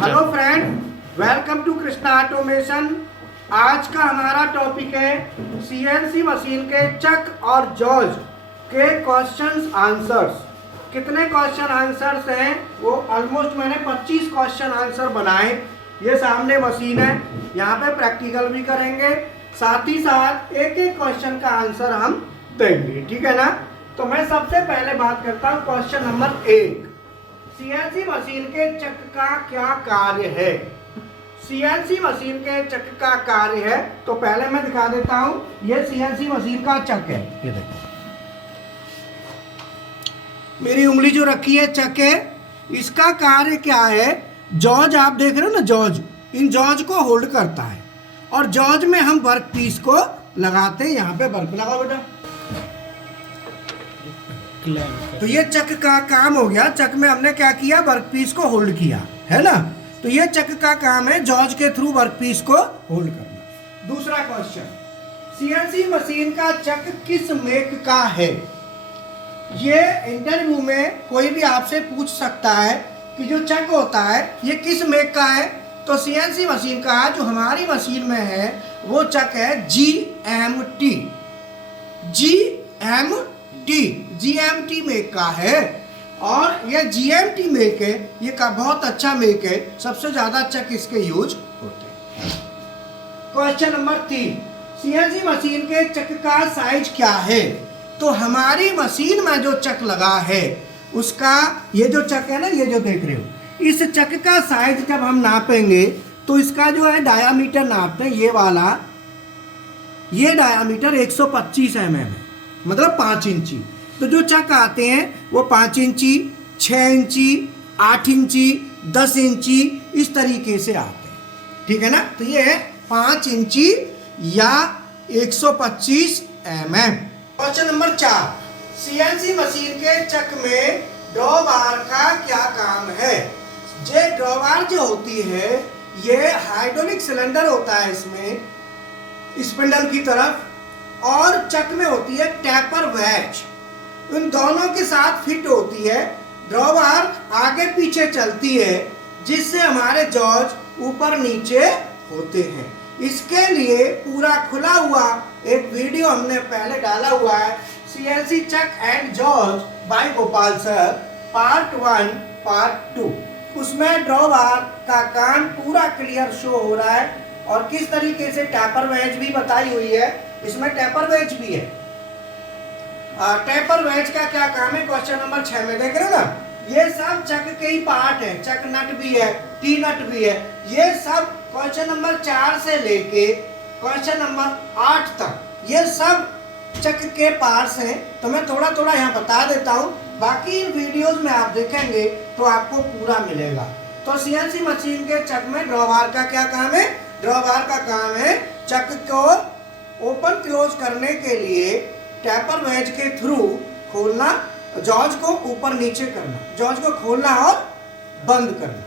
Hello friend, welcome to Krishna automation. आज का हमारा टॉपिक है सीएनसी मशीन के चक और जॉज के क्वेश्चंस आंसर्स। कितने क्वेश्चन आंसर्स हैं वो ऑलमोस्ट मैंने 25 क्वेश्चन आंसर बनाए। ये सामने मशीन है, यहाँ पे प्रैक्टिकल भी करेंगे, साथ ही साथ एक एक क्वेश्चन का आंसर हम देंगे, ठीक है ना। तो मैं सबसे पहले बात करता हूँ क्वेश्चन नंबर 1। सीएनसी मशीन के चक का क्या कार्य है? सीएनसी मशीन के चक का कार्य है, तो पहले मैं दिखा देता हूं। ये सीएनसी मशीन का चक है, ये देखो मेरी उंगली जो रखी है चक है। इसका कार्य क्या है? जॉज आप देख रहे हो ना, जॉज, इन जॉज को होल्ड करता है और जॉज में हम वर्क पीस को लगाते हैं। यहाँ पे वर्क लगाओ बेटा। तो ये चक का काम हो गया। चक में हमने क्या किया? वर्कपीस को होल्ड किया, है ना। तो ये चक का काम है जॉज के थ्रू वर्कपीस को होल्ड करना। दूसरा क्वेश्चन, सीएनसी मशीन का चक किस मेक का है? ये इंटरव्यू में कोई भी आपसे पूछ सकता है कि जो चक होता है ये किस मेक का है। तो सीएनसी मशीन का जो हमारी मशीन में है वो चक है GMT। GMT मेक का है और ये GMT मेक है। ये का बहुत अच्छा मेक है, सबसे ज्यादा चक इसके यूज होते हैं। क्वेश्चन नंबर 3, सीएनसी मशीन के चक का साइज क्या है? तो हमारी मशीन में जो चक लगा है उसका, ये जो चक है ना, ये जो देख रहे हो, इस चक का साइज जब हम नापेंगे तो इसका जो है डायामीटर नापते हैं, ये वाला, ये डायामीटर 125 mm है, मतलब 5 इंची। तो जो चक आते हैं वो 5 इंची, 6 इंची, 8 इंची, 10 इंची, इस तरीके से आते हैं, ठीक है ना। तो ये है 5 इंची या 125 mm। Question number 4, CNC machine के चक में ड्रॉबार का क्या काम है? ये ड्रॉबार जो होती है ये हाइड्रोलिक सिलेंडर होता है इसमें स्पिंडल की तरफ, और चक में होती है टैपर वैच। उन दोनों के साथ फिट होती है। ड्रॉबार आगे पीछे चलती है जिससे हमारे जॉज ऊपर नीचे होते हैं। इसके लिए पूरा खुला हुआ एक वीडियो हमने पहले डाला हुआ है, CNC chuck and jaws by Gopal sir, part 1 part 2। उसमें ड्रॉबार का काम पूरा क्लियर शो हो रहा है और किस तरीके से टैपर वेज भी बताई हुई है। इसमें टैपर वेज भी है। टैपर वेज का क्या काम है? क्वेश्चन नंबर 6 में देख रहे हो ना, ये सब चक के ही पार्ट है। चक नट भी है, टी नट भी है। ये सब क्वेश्चन नंबर 4 से लेके क्वेश्चन नंबर 8 तक ये सब चक के पार्ट्स हैं। तो मैं थोड़ा थोड़ा यहाँ बता देता हूँ, बाकी इन वीडियोस में आप देखेंगे तो आपको पूरा मिलेगा। तो सीएनसी मशीन के चक में ड्रॉबार का क्या काम है? ड्रॉबार का काम है चक को ओपन क्लोज करने के लिए टैपर वेज के थ्रू खोलना, जॉज को ऊपर नीचे करना, जॉज को खोलना और बंद करना।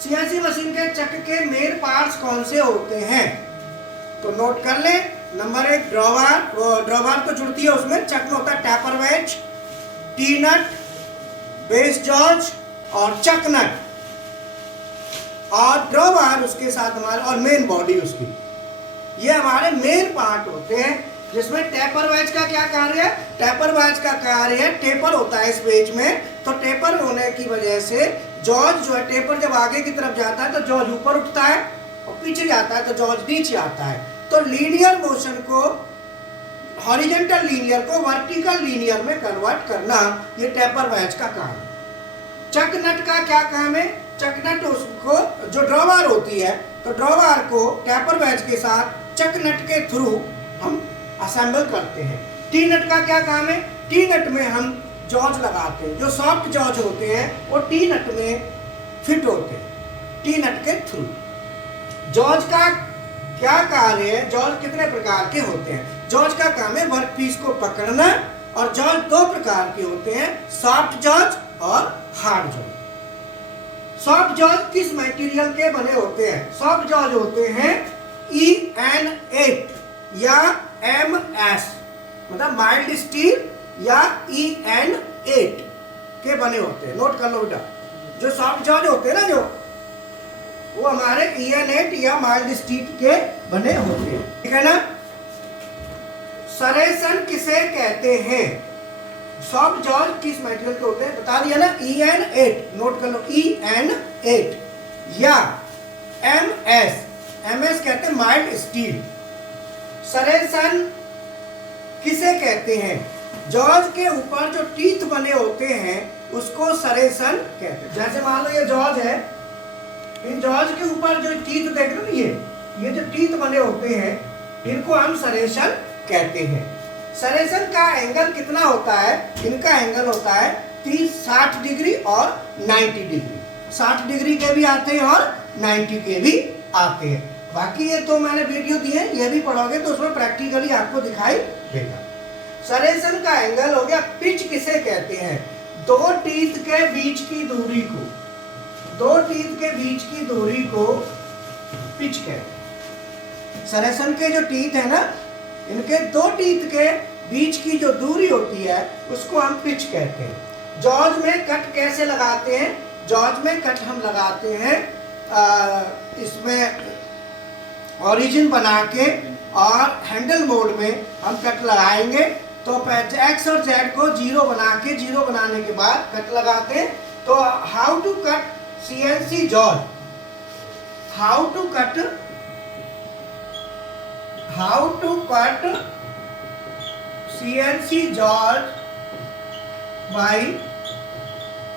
सीएनसी मशीन के चक के मेन पार्ट्स कौन से होते हैं? तो नोट कर ले। नंबर 1 ड्रॉबार, ड्रॉबार तो जुड़ती है उसमें। चक में होता है टैपर वेज, टी नट, बेस जॉज और चक नट, और ड्रॉबार उसके साथ हमारे, और मेन बॉडी उसकी। ये हमारे मेन पार्ट होते हैं। जिसमें टैपर वेज का क्या कार्य है? टैपर वेज का कार्य है, टेपर होता है इस वेज में, तो टेपर होने की वजह से जॉज जो है, टेपर जब आगे की तरफ जाता है तो जॉज ऊपर उठता है और पीछे जाता है तो जॉज नीचे आता है। तो लीनियर मोशन को, हॉरिजॉन्टल लीनियर को वर्टिकल लीनियर में कन्वर्ट करना, ये टैपर वेज का काम है। चक नट का क्या काम है? चक नट उसको, जो ड्रॉबार होती है, तो ड्रॉबार को टैपर वेज के साथ चक नट के थ्रू हम असेंबल करते हैं। टी नट का क्या काम है? टी नट में हम जॉज लगाते हैं। जो सॉफ्ट जॉज होते हैं वो टी नट में फिट होते हैं, टी नट के थ्रू। जॉज का क्या कार्य है? जॉज कितने प्रकार के होते हैं? जॉज का काम है वर्कपीस को पकड़ना, और जॉज 2 प्रकार के होते हैं, सॉफ्ट जॉज और हार्ड जॉज। सॉफ्ट जॉज किस मटेरियल के बने होते हैं? सॉफ्ट जॉज होते हैं EN8 या MS, मतलब माइल्ड स्टील या EN8 के बने होते हैं। नोट कर लो बेटा। जो सॉफ्ट जॉज होते हैं ना, जो वो हमारे EN8 या माइल्ड स्टील के बने होते हैं, ठीक है ना। सरेसन किसे कहते हैं? सॉफ्ट जॉर्ज किस मटेरियल के होते हैं? बता दिया ना, EN8, नोट कर लो, EN8 या MS कहते हैं माइल्ड स्टील। सरेसन किसे कहते हैं? जॉर्ज के ऊपर जो टीथ बने होते हैं उसको सरेसन कहते हैं। जैसे मान लो ये जॉर्ज है, इन जॉर्ज के ऊपर जो टीथ देख रहे हो, ये जो टीथ बने होते हैं इनको हम सरेसन कहते हैं। सरेसन का एंगल कितना होता है? इनका एंगल होता है 60 डिग्री और 90 डिग्री। 60 डिग्री के भी आते हैं और 90 के भी आते हैं। बाकी ये तो मैंने वीडियो दी है, ये भी पढ़ोगे तो उसमें प्रैक्टिकली आपको दिखाई देगा। सरेसन का एंगल हो गया। पिच किसे कहते हैं? दो टीथ के बीच की दूरी को, दो टीथ के बीच की दूरी को पिच कहते हैं। सरेसन के जो टीथ है ना, इनके दो टीथ के बीच की जो दूरी होती है उसको हम पिच कहते हैं। जॉर्ज में कट कैसे लगाते हैं? जॉर्ज में कट हम लगाते हैं इसमें ओरिजिन बना के और हैंडल मोड में हम कट लगाएंगे। तो X और Z को जीरो बना के, जीरो बनाने के बाद कट लगाते हैं। तो हाउ टू कट CNC जॉर्ज, हाउ टू कट CNC जॉर्ज बाय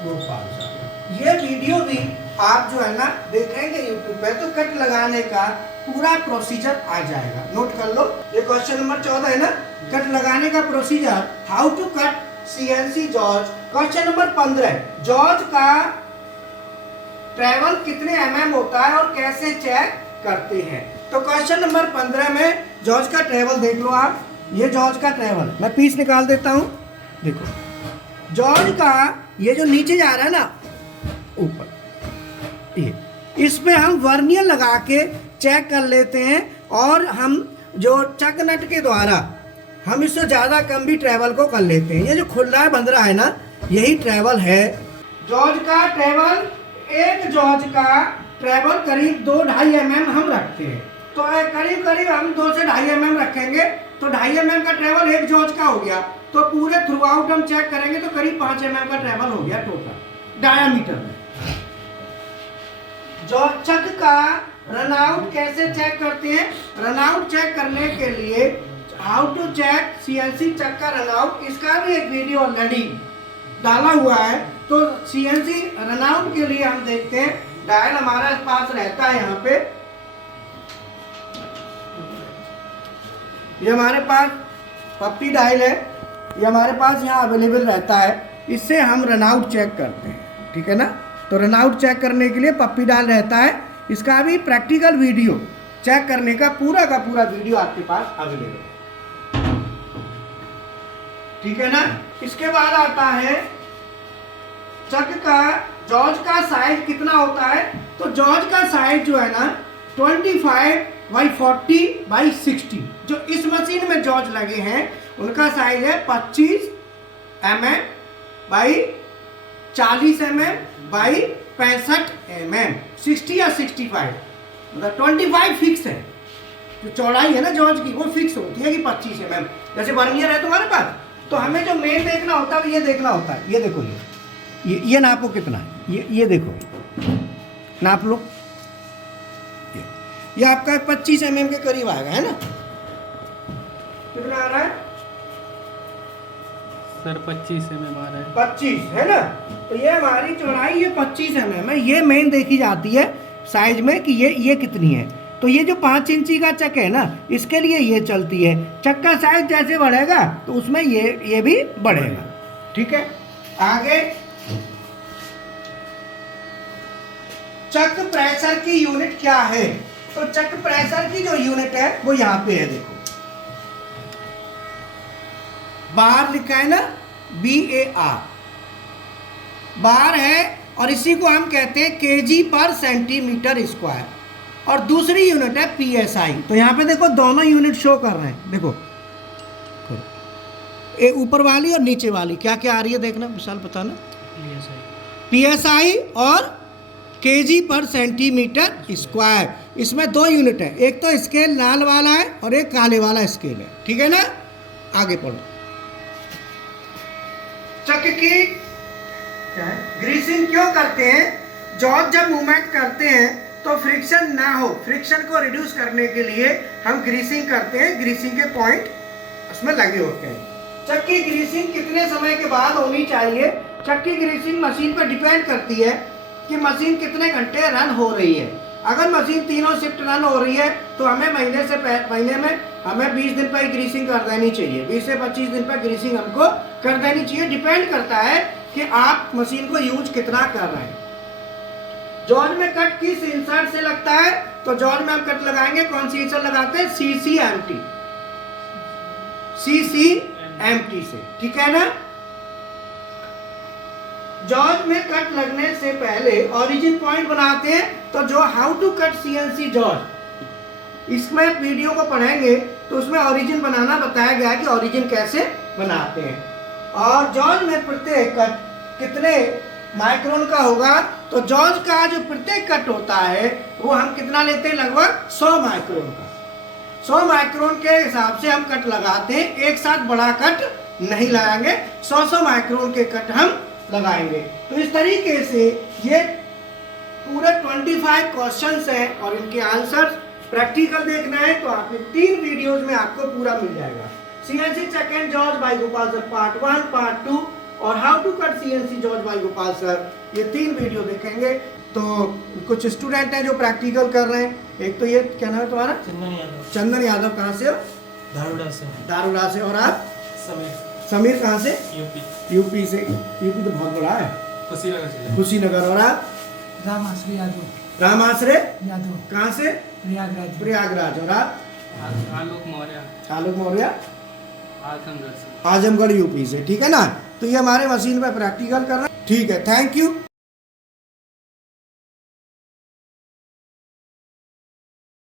गोपाल साहब। ये वीडियो भी आप जो है ना देखेंगे यूट्यूब पे तो कट लगाने का पूरा प्रोसीजर आ जाएगा। नोट कर लो, ये क्वेश्चन नंबर 14 है ना, कट लगाने का procedure, how to cut CNC जॉर्ज। क्वेश्चन नंबर 15, जॉर्ज का ट्रेवल कितने mm होता है और कैसे चेक करते हैं? तो क्वेश्चन नंबर 15 में जॉर्ज का ट्रेवल देख लो आप। ये जॉर्ज का ट्रेवल, मैं पीस निकाल देता हूं। देखो जॉर्ज का ये जो नीचे जा रहा है ना ऊपर, ये इसमें हम वर्नियर लगा के चेक कर लेते हैं और हम जो चक नट के द्वारा हम इससे ज़्यादा कम भी ट्रेवल को कर लेते हैं। ये जो खुल रहा है बंद रहा है ना, यही ट्रेवल है। जॉर्ज का ट्रेवल, एक जॉर्ज का ट्रेवल करीब 2-2.5 mm हम रखते हैं। तो करीब करीब हम 2 से 2.5 mm रखेंगे तो 2.5 mm का ट्रेवल एक जॉर्ज का हो गया। तो पूरे थ्रू आउट हम चेक करेंगे तो करीब 5 mm का ट्रेवल हो गया टोटल डायामीटर में। जॉर्ज चक का रनआउट कैसे चेक करते हैं? रनआउट चेक करने के लिए हाउ टू चेक CNC चक का रनआउट, इसका भी एक वीडियो ऑलरेडी डाला हुआ है। तो CNC रनआउट के लिए हम देखते हैं, डायल हमारे पास रहता है यहाँ पे, ये हमारे पास पप्पी डायल है, ये हमारे पास यहाँ अवेलेबल रहता है। इससे हम रनआउट चेक करते हैं, ठीक है ना। तो रनआउट चेक करने के लिए पप्पी डायल रहता है। इसका भी प्रैक्टिकल वीडियो चेक करने का पूरा वीडियो आपके पास अवेलेबल है, ठीक है ना। इसके बाद आता है चक का, जॉर्ज का साइज कितना होता है? तो जॉर्ज का साइज जो है ना 25/40/60। जो इस मशीन में जॉर्ज लगे हैं उनका साइज है 25 mm by 40 mm by 65 mm, 60 या 65, मतलब 25 फिक्स है। जो चौड़ाई है ना जॉर्ज की वो फिक्स होती है कि 25 mm। जैसे वर्नियर है तुम्हारे पास, तो हमें जो मेन देखना होता है ये देखना होता है। ये देखो, ये नापो कितना है, ये देखो नाप लो, ये आपका 25 mm के करीब आएगा, है ना। कितना आ रहा है सर? 25 mm आ रहा है। 25 है ना। तो ये हमारी चौड़ाई ये 25 mm है। ये मेन देखी जाती है साइज में कि ये कितनी है। तो ये जो 5 इंची का चक है ना, इसके लिए ये चलती है। चक का साइज जैसे बढ़ेगा तो उसमें ये भी बढ़ेगा, ठीक है। आगे चक प्रेशर की यूनिट क्या है? तो चक प्रेशर की जो यूनिट है वो यहाँ पे है, देखो बार लिखा है ना, BAR बार है और इसी को हम कहते हैं kg/cm²। और दूसरी यूनिट है PSI। तो यहाँ पे देखो दोनों यूनिट शो कर रहे हैं, देखो ऊपर वाली और नीचे वाली क्या क्या आ रही है देखना, विशाल बताना। PSI और केजी पर सेंटीमीटर स्क्वायर। इसमें 2 यूनिट है, एक तो स्केल लाल वाला है और एक काले वाला स्केल है, ठीक है ना। आगे पढ़ो। चक्र की ग्रीसिंग क्यों करते हैं? जॉब जब मूवमेंट करते हैं तो फ्रिक्शन ना हो, फ्रिक्शन को रिड्यूस करने के लिए हम ग्रीसिंग करते हैं। ग्रीसिंग के पॉइंट उसमें लगे होते हैं। चक्की ग्रीसिंग कितने समय के बाद होनी चाहिए? चक्की ग्रीसिंग मशीन पर डिपेंड करती है कि मशीन कितने घंटे रन हो रही है। अगर मशीन तीनों शिफ्ट रन हो रही है तो हमें महीने में हमें 20 दिन पर ग्रीसिंग कर देनी चाहिए। 20 से 25 दिन पर ग्रीसिंग हमको कर देनी चाहिए। डिपेंड करता है कि आप मशीन को यूज कितना कर रहे हैं। जॉर्ज में कट किस इंसर्ट से लगता है? तो जॉर्ज में हम कट लगाएंगे, कौन सी इंसर्ट लगाते हैं? CCMT, CCMT से, ठीक है ना। जॉर्ज में कट लगने से पहले ओरिजिन पॉइंट बनाते हैं। तो जो हाउ टू कट CNC जॉर्ज, इसमें वीडियो को पढ़ेंगे तो उसमें ओरिजिन बनाना बताया गया है कि ओरिजिन कैसे बनाते हैं। और जॉर्ज में प्रत्येक कट कितने माइक्रोन का होगा? तो जॉर्ज का जो प्रत्येक कट होता है वो हम कितना लेते हैं? लगभग 100 माइक्रोन का। 100 माइक्रोन के हिसाब से हम कट लगाते हैं। एक साथ बड़ा कट नहीं लगाएंगे, 100 माइक्रोन के कट हम लगाएंगे। तो इस तरीके से ये पूरे 25 क्वेश्चंस हैं और इनके आंसर प्रैक्टिकल देखना है तो आपने 3 वीडियोस में आपको पूरा मिल जाएगा। CNC चक एंड जॉर्ज by Gopal sir part 1, part 2 और हाउ टू कट CNC जॉर्ज बाय गोपाल सर, ये 3 वीडियो देखेंगे। तो कुछ स्टूडेंट हैं जो प्रैक्टिकल कर रहे हैं। एक तो ये क्या नाम है तुम्हारा? चंदन यादव। कहाँ से हो? दारुड़ा से। और आप? समीर कहाँ से? यूपी से। यूपी तो बहुत बड़ा है, कुशीनगर। और आप? राम आश्रय यादव। कहाँ से? प्रयागराज। और आप? आलोक मौर्य आजमगढ़ यूपी से, ठीक है ना। तो ये हमारे मशीन पे प्रैक्टिकल कर रहे हैं, ठीक है। Thank you.